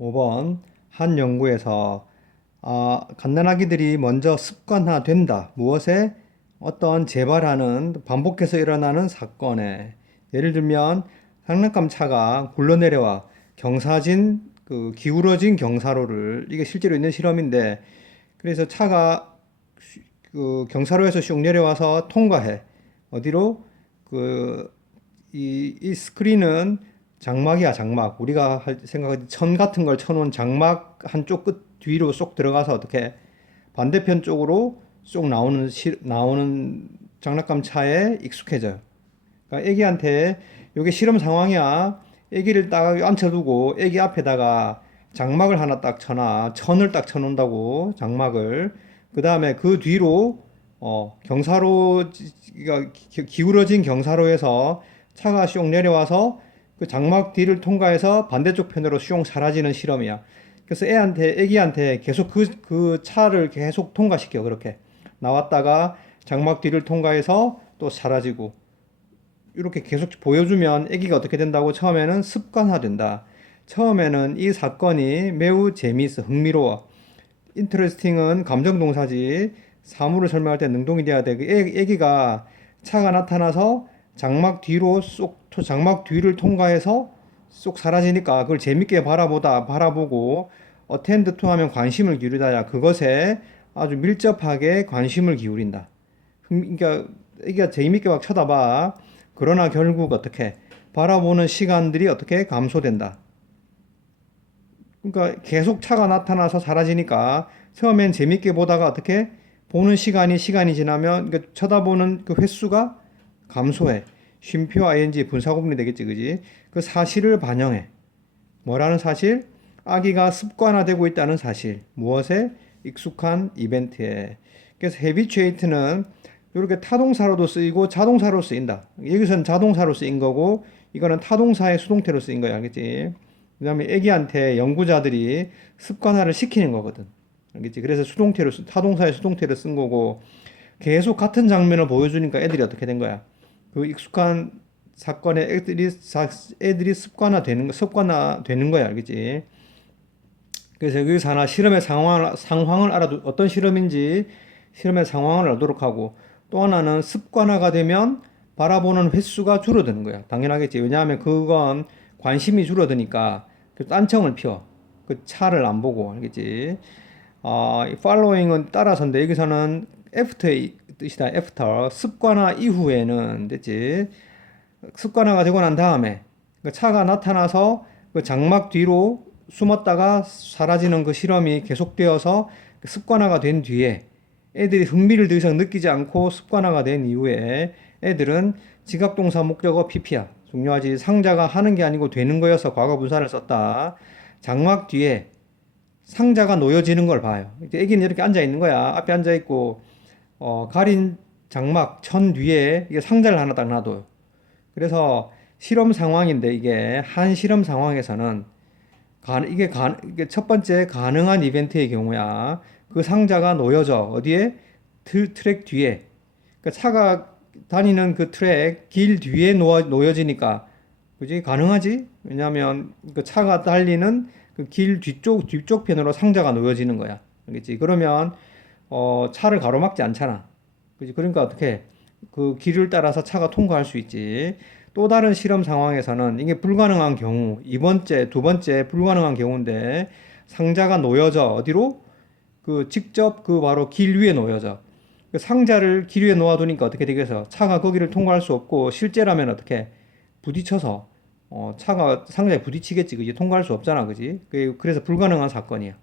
5번 한 연구에서 갓난아기들이 먼저 습관화된다. 무엇에? 어떤 재발하는 반복해서 일어나는 사건에. 예를 들면 장난감 차가 굴러내려와 경사진 기울어진 경사로를, 이게 실제로 있는 실험인데, 그래서 차가 그 경사로에서 슉 내려와서 통과해. 어디로? 그 이 스크린은 장막이야, 장막. 우리가 생각할 천 같은 걸 쳐놓은 장막 한쪽 끝 뒤로 쏙 들어가서 어떻게 반대편 쪽으로 쏙 나오는 장난감 차에 익숙해져요. 그러니까 애기한테 이게 실험 상황이야. 애기를 딱 앉혀두고 애기 앞에다가 장막을 하나 딱 쳐놔. 천을 딱 쳐놓는다고, 장막을. 그 다음에 그 뒤로 경사로, 그러니까 기울어진 경사로에서 차가 슉 내려와서 그 장막 뒤를 통과해서 반대쪽 편으로 슉 사라지는 실험이야. 그래서 애기한테 계속 그 차를 계속 통과시켜. 그렇게 나왔다가 장막 뒤를 통과해서 또 사라지고, 이렇게 계속 보여주면 애기가 어떻게 된다고? 처음에는 습관화된다. 처음에는 이 사건이 매우 재미있어, 흥미로워. 인터레스팅은 감정동사지. 사물을 설명할 때 능동이 돼야 돼. 애기가 차가 나타나서 장막 뒤를 통과해서 쏙 사라지니까 그걸 재밌게 바라보고, 어텐드 투 하면 관심을 기울이다야. 그것에 아주 밀접하게 관심을 기울인다. 그러니까 애기가 재밌게 막 쳐다봐. 그러나 결국 어떻게 바라보는 시간들이 어떻게 감소된다. 그러니까 계속 차가 나타나서 사라지니까 처음엔 재밌게 보다가 어떻게 보는 시간이 지나면, 그러니까 쳐다보는 그 횟수가 감소해. 쉼표 ing 분사구문이 되겠지, 그지? 그 사실을 반영해. 뭐라는 사실? 아기가 습관화되고 있다는 사실. 무엇에? 익숙한 이벤트에. 그래서 habituate는 이렇게 타동사로도 쓰이고 자동사로 쓰인다. 여기서는 자동사로 쓰인 거고, 이거는 타동사의 수동태로 쓰인 거야, 알겠지? 그다음에 애기한테 연구자들이 습관화를 시키는 거거든. 알겠지? 그래서 타동사의 수동태를 쓴 거고, 계속 같은 장면을 보여주니까 애들이 어떻게 된 거야? 그 익숙한 사건에 애들이 습관화 되는 거야, 알겠지? 그래서 여기서 하나 실험의 상황을 어떤 실험인지 실험의 상황을 알도록 하고, 또 하나는 습관화가 되면 바라보는 횟수가 줄어드는 거야. 당연하겠지. 왜냐하면 그건 관심이 줄어드니까 그 딴청을 피워. 그 차를 안 보고, 알겠지? following은 따라서인데, 여기서는 after의 뜻이다. after. 습관화 이후에는, 됐지? 습관화가 되고 난 다음에 그 차가 나타나서 그 장막 뒤로 숨었다가 사라지는 그 실험이 계속되어서 습관화가 된 뒤에, 애들이 흥미를 더 이상 느끼지 않고 습관화가 된 이후에 애들은 지각동사 목적어 PP야. 중요하지. 상자가 하는 게 아니고 되는 거여서 과거 분사를 썼다. 장막 뒤에 상자가 놓여지는 걸 봐요. 이제 애기는 이렇게 앉아 있는 거야. 앞에 앉아 있고, 가린 장막 천 뒤에 이게 상자를 하나 딱 놔둬요. 그래서 실험 상황인데, 이게 한 실험 상황에서는 이게 첫 번째 가능한 이벤트의 경우야. 그 상자가 놓여져. 어디에? 트랙 뒤에. 그러니까 차가 다니는 그 트랙 길 뒤에 놓여지니까, 그지? 가능하지? 왜냐하면 그 차가 달리는 그 길 뒤쪽 편으로 상자가 놓여지는 거야. 알겠지? 그러면 차를 가로막지 않잖아. 그지? 그러니까 어떻게 그 길을 따라서 차가 통과할 수 있지. 또 다른 실험 상황에서는 이게 불가능한 경우, 두 번째 불가능한 경우인데, 상자가 놓여져. 어디로? 직접 바로 길 위에 놓여져. 그 상자를 길 위에 놓아두니까 어떻게 되겠어? 차가 거기를 통과할 수 없고, 실제라면 어떻게 부딪혀서 차가 상자에 부딪히겠지, 그지? 통과할 수 없잖아, 그지? 그래서 불가능한 사건이야.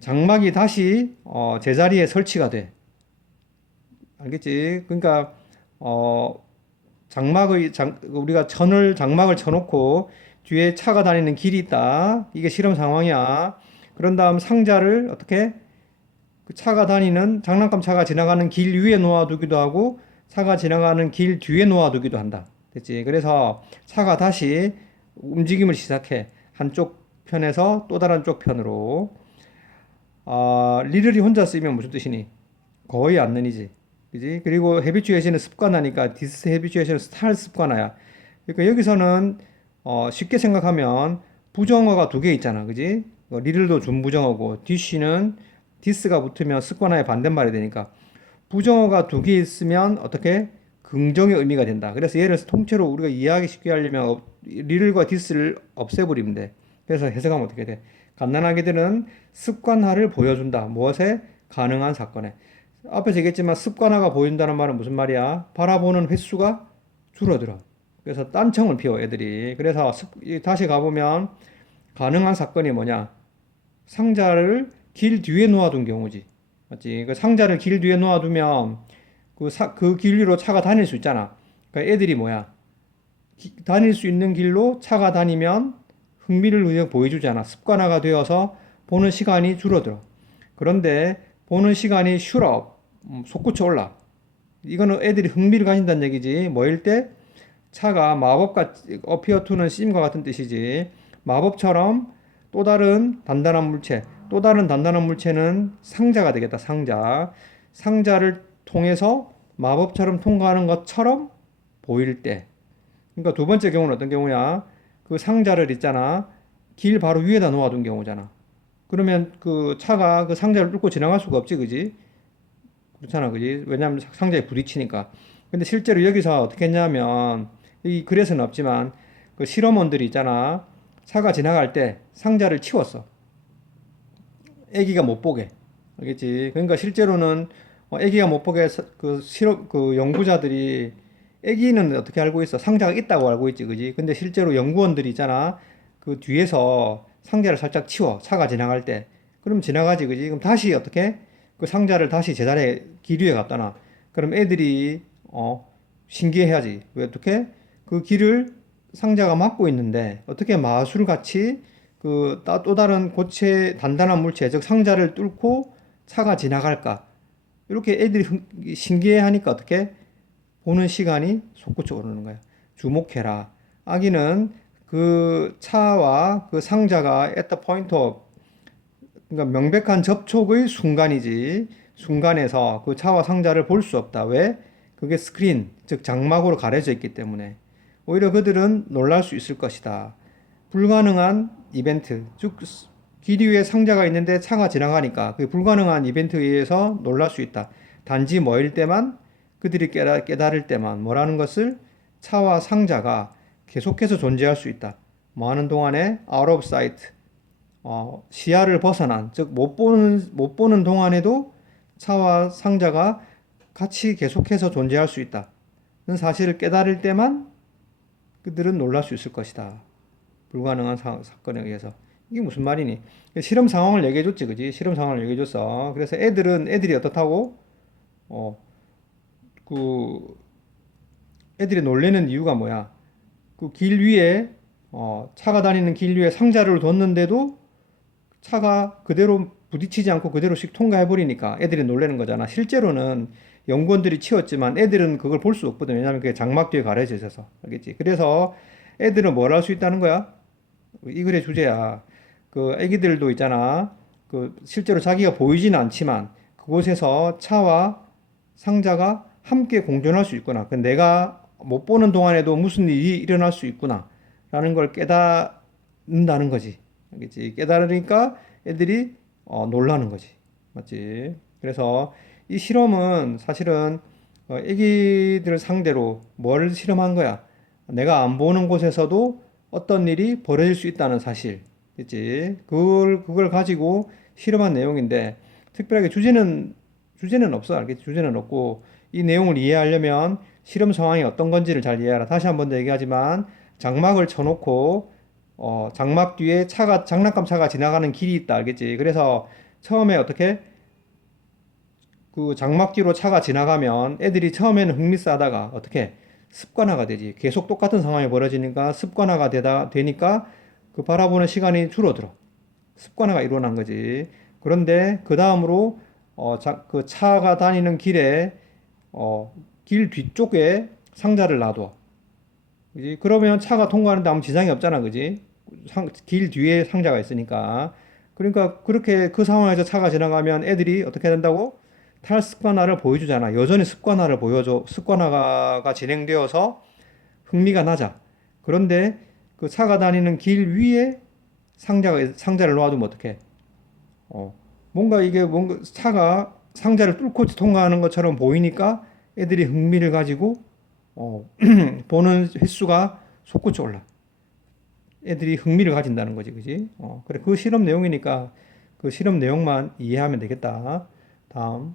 장막이 다시 제자리에 설치가 돼. 알겠지? 그러니까 어, 우리가 장막을 쳐놓고 뒤에 차가 다니는 길이 있다. 이게 실험 상황이야. 그런 다음 상자를 어떻게? 그 차가 다니는 장난감 차가 지나가는 길 위에 놓아두기도 하고, 차가 지나가는 길 뒤에 놓아두기도 한다. 됐지? 그래서 차가 다시 움직임을 시작해. 한쪽 편에서 또 다른 쪽 편으로. 리를이 혼자 쓰이면 무슨 뜻이니? 거의 않는이지. 그지? 그리고 헤비추에이션은 습관화니까 디스 헤비추에이션은 스타일 습관화야. 그러니까 여기서는 쉽게 생각하면 부정어가 두 개 있잖아, 그지? 리를도 준부정어고 디쉬는 디스가 붙으면 습관화의 반대말이 되니까 부정어가 두 개 있으면 어떻게 긍정의 의미가 된다. 그래서 얘를 통째로 우리가 이해하기 쉽게 하려면 리를과 디스를 없애버리면 돼. 그래서 해석하면 어떻게 돼? 갓난아기들은 습관화를 보여준다. 무엇에? 가능한 사건에. 앞에서 얘기했지만 습관화가 보인다는 말은 무슨 말이야? 바라보는 횟수가 줄어들어. 그래서 딴청을 피워 애들이. 그래서 다시 가보면 가능한 사건이 뭐냐? 상자를 길 뒤에 놓아둔 경우지. 맞지? 그 상자를 길 뒤에 놓아두면 그 길 위로 차가 다닐 수 있잖아. 그러니까 애들이 뭐야? 다닐 수 있는 길로 차가 다니면 흥미를 그냥 보여주잖아. 습관화가 되어서 보는 시간이 줄어들어. 그런데 보는 시간이 슈럽, 솟구쳐 올라. 이거는 애들이 흥미를 가진다는 얘기지. 뭐일 때? 차가 마법같이 어피어 투는 씀과 같은 뜻이지. 마법처럼 또 다른 단단한 물체, 또 다른 단단한 물체는 상자가 되겠다. 상자. 상자를 통해서 마법처럼 통과하는 것처럼 보일 때. 그러니까 두 번째 경우는 어떤 경우야? 그 상자를 있잖아. 길 바로 위에다 놓아둔 경우잖아. 그러면 그 차가 그 상자를 뚫고 지나갈 수가 없지, 그지? 그렇잖아, 그지? 왜냐하면 상자에 부딪히니까. 근데 실제로 여기서 어떻게 했냐면, 이 글에서는 없지만, 그 실험원들이 있잖아. 차가 지나갈 때 상자를 치웠어. 애기가 못 보게. 알겠지? 그러니까 실제로는 애기가 못 보게 그 실험, 그 연구자들이 애기는 어떻게 알고 있어? 상자가 있다고 알고 있지, 그지? 근데 실제로 연구원들이 있잖아. 그 뒤에서 상자를 살짝 치워. 차가 지나갈 때. 그럼 지나가지, 그지? 그럼 다시 어떻게? 그 상자를 다시 제자리에 길 위에 갖다 놔. 그럼 애들이 신기해하지. 왜 어떻게? 그 길을 상자가 막고 있는데 어떻게 마술같이 그 또 다른 고체 단단한 물체 즉 상자를 뚫고 차가 지나갈까? 이렇게 애들이 신기해하니까 어떻게? 보는 시간이 솟구쳐 오르는 거야. 주목해라. 아기는 그 차와 그 상자가 at the point of 그러니까 명백한 접촉의 순간이지. 순간에서 그 차와 상자를 볼 수 없다. 왜? 그게 스크린, 즉 장막으로 가려져 있기 때문에. 오히려 그들은 놀랄 수 있을 것이다. 불가능한 이벤트, 즉 길 위에 상자가 있는데 차가 지나가니까 그 불가능한 이벤트에 의해서 놀랄 수 있다. 단지 뭐일 때만 그들이 깨달을 때만 뭐라는 것을 차와 상자가 계속해서 존재할 수 있다. 뭐 하는 동안에 out of sight, 시야를 벗어난, 즉 못 보는 동안에도 차와 상자가 같이 계속해서 존재할 수 있다는 사실을 깨달을 때만 그들은 놀랄 수 있을 것이다. 불가능한 사건에 의해서. 이게 무슨 말이니? 실험 상황을 얘기해줬지, 그지? 실험 상황을 얘기해줬어. 그래서 애들이 어떻다고? 어, 그, 애들이 놀래는 이유가 뭐야? 그 길 위에, 차가 다니는 길 위에 상자를 뒀는데도 차가 그대로 부딪히지 않고 그대로씩 통과해버리니까 애들이 놀라는 거잖아. 실제로는 연구원들이 치웠지만 애들은 그걸 볼 수 없거든. 왜냐하면 그게 장막 뒤에 가려져 있어서. 알겠지? 그래서 애들은 뭘 할 수 있다는 거야? 이 글의 주제야. 그 애기들도 있잖아. 그 실제로 자기가 보이지는 않지만 그곳에서 차와 상자가 함께 공존할 수 있구나. 그 내가 못 보는 동안에도 무슨 일이 일어날 수 있구나. 라는 걸 깨닫는다는 거지. 알겠지? 깨달으니까 애들이 놀라는 거지. 맞지? 그래서 이 실험은 사실은 애기들 상대로 뭘 실험한 거야? 내가 안 보는 곳에서도 어떤 일이 벌어질 수 있다는 사실. 그치? 그걸 가지고 실험한 내용인데, 특별하게 주제는 없어. 알겠지? 주제는 없고, 이 내용을 이해하려면 실험 상황이 어떤 건지를 잘 이해하라. 다시 한 번 더 얘기하지만, 장막을 쳐놓고, 장막 뒤에 장난감 차가 지나가는 길이 있다. 알겠지? 그래서 처음에 어떻게? 그 장막 뒤로 차가 지나가면 애들이 처음에는 흥미싸다가 어떻게? 습관화가 되지. 계속 똑같은 상황이 벌어지니까 습관화가 되니까 그 바라보는 시간이 줄어들어. 습관화가 일어난 거지. 그런데 그 다음으로 그 차가 다니는 길에 길 뒤쪽에 상자를 놔둬. 그지? 그러면 차가 통과하는데 아무 지장이 없잖아, 그지? 길 뒤에 상자가 있으니까. 그러니까 그렇게 그 상황에서 차가 지나가면 애들이 어떻게 된다고? 탈습관화를 보여주잖아. 여전히 습관화를 보여줘. 습관화가 진행되어서 흥미가 나자. 그런데 그 차가 다니는 길 위에 상자를 놓아두면 어떡해? 뭔가 이게 뭔가 차가 상자를 뚫고 통과하는 것처럼 보이니까 애들이 흥미를 가지고 보는 횟수가 솟구쳐 올라. 애들이 흥미를 가진다는 거지, 그지? 그래, 그 실험 내용이니까 그 실험 내용만 이해하면 되겠다. 다음.